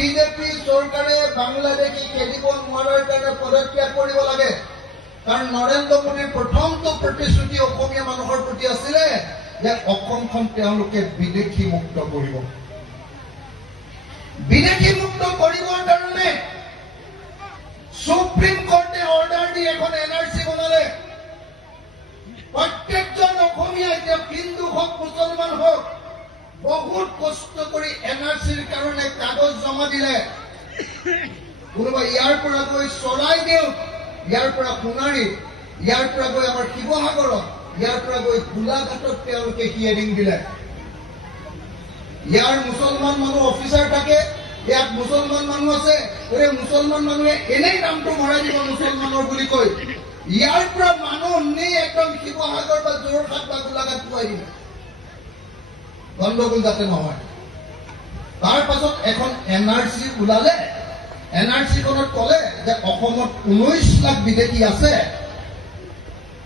BJP চৰকাৰে বাংলাদেশী খেলিব নোৱাৰাৰ কাৰণে পদত্যাগ কৰিব লাগে। কাৰণ নৰেন্দ্ৰ মোদীৰ প্ৰথমটো প্ৰতিশ্ৰুতি অসমীয়া মানুহৰ প্ৰতি আছিলে যে অসমখন তেওঁলোকে বিদেশী মুক্ত কৰিব। বিদেশী মুক্ত কৰিবৰ কাৰণে সুপ্ৰিম কোৰ্টে অৰ্ডাৰ দি এখন এনআৰচি বনালে। প্ৰত্যেকজন অসমীয়া, এতিয়া হিন্দু হওক মুছলমান হওক, বহুত কষ্ট কৰি এনআৰচিৰ কাৰণে কাগজ জমা দিলে। কোনোবা ইয়াৰ পৰা গৈ চৰাইদেউ, ইয়াৰ পৰা সোণাৰী, ইয়াৰ পৰা গৈ আমাৰ শিৱসাগৰত, ইয়াৰ পৰা গৈ গোলাঘাটত তেওঁলোকে হিয়াৰিং দিলে। ইয়াৰ মুছলমান মানুহ অফিচাৰ থাকে, ইয়াত মুছলমান মানুহ আছে, মুছলমান মানুহে এনেই নামটো ভৰাই দিব মুছলমানৰ বুলি কৈ ইয়াৰ পৰা মানুহ নি একদম শিৱসাগৰ বা যোৰহাট বা গোলাঘাট পোৱাই দিলে, গণ্ডগোল যাতে নহয়। তাৰ পাছত এখন এনআৰচি ওলালে। এনআৰচিখনত ক'লে যে অসমত 19 লাখ বিদেশী আছে,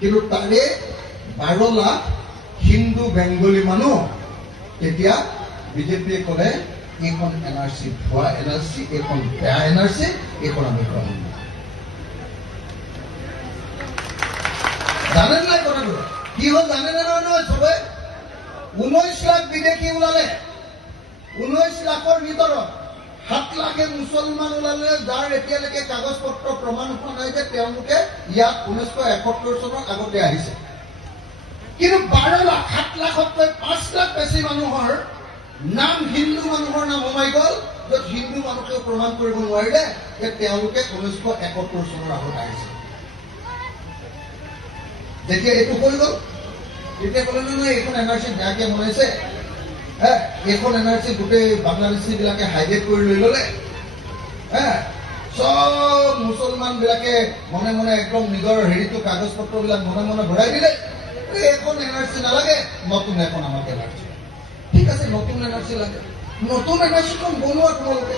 কিন্তু তাৰে 12 লাখ হিন্দু বেংগলী মানুহ। তেতিয়া বিজেপিয়ে ক'লে এইখন এনআৰচি ভুৱা এনআৰচি, এইখন বেয়া এনআৰচি, এইখন আমি গ্ৰহণ নকৰোঁ। জানেন নাই কথাটো কি হ'ল? জানে নে নহয় চবে? 19 লাখ বিদেশী ওলালে। 19 লাখৰ ভিতৰত 7 লাখে মুছলমান ওলালে, যাৰ এতিয়ালৈকে কাগজ পত্ৰ প্ৰমাণ হোৱা নাই যে তেওঁলোকে ইয়াত 1971 চনৰ আগতে আহিছে। কিন্তু 12 লাখ, 7 লাখতকৈ 5 লাখ বেছি মানুহৰ নাম হিন্দু মানুহৰ নাম সোমাই গ'ল, য'ত হিন্দু মানুহেও প্ৰমাণ কৰিব নোৱাৰিলে যে তেওঁলোকে 1971 চনৰ আগত আহিছে। যেতিয়া এইটো হৈ গ'ল, তেতিয়া ক'লে নহয় এইখন এনআৰচি বেয়াকে বনাইছে, এইখন এনআৰচি গোটেই বাংলাদেশী বিলাকে হাইজেক কৰি লৈ ল'লে। চব মুছলমান বিলাকে মনে মনে একদম নিজৰ হেৰিটো কাগজ পত্ৰবিলাক মনে মনে ভৰাই দিলে। এখন এনআৰচি নালাগে, নতুন এখন আমাক এনআৰচি। ঠিক আছে, নতুন এনআৰচি লাগে। নতুন এনআৰচিখন বনোৱা তোমালোকে।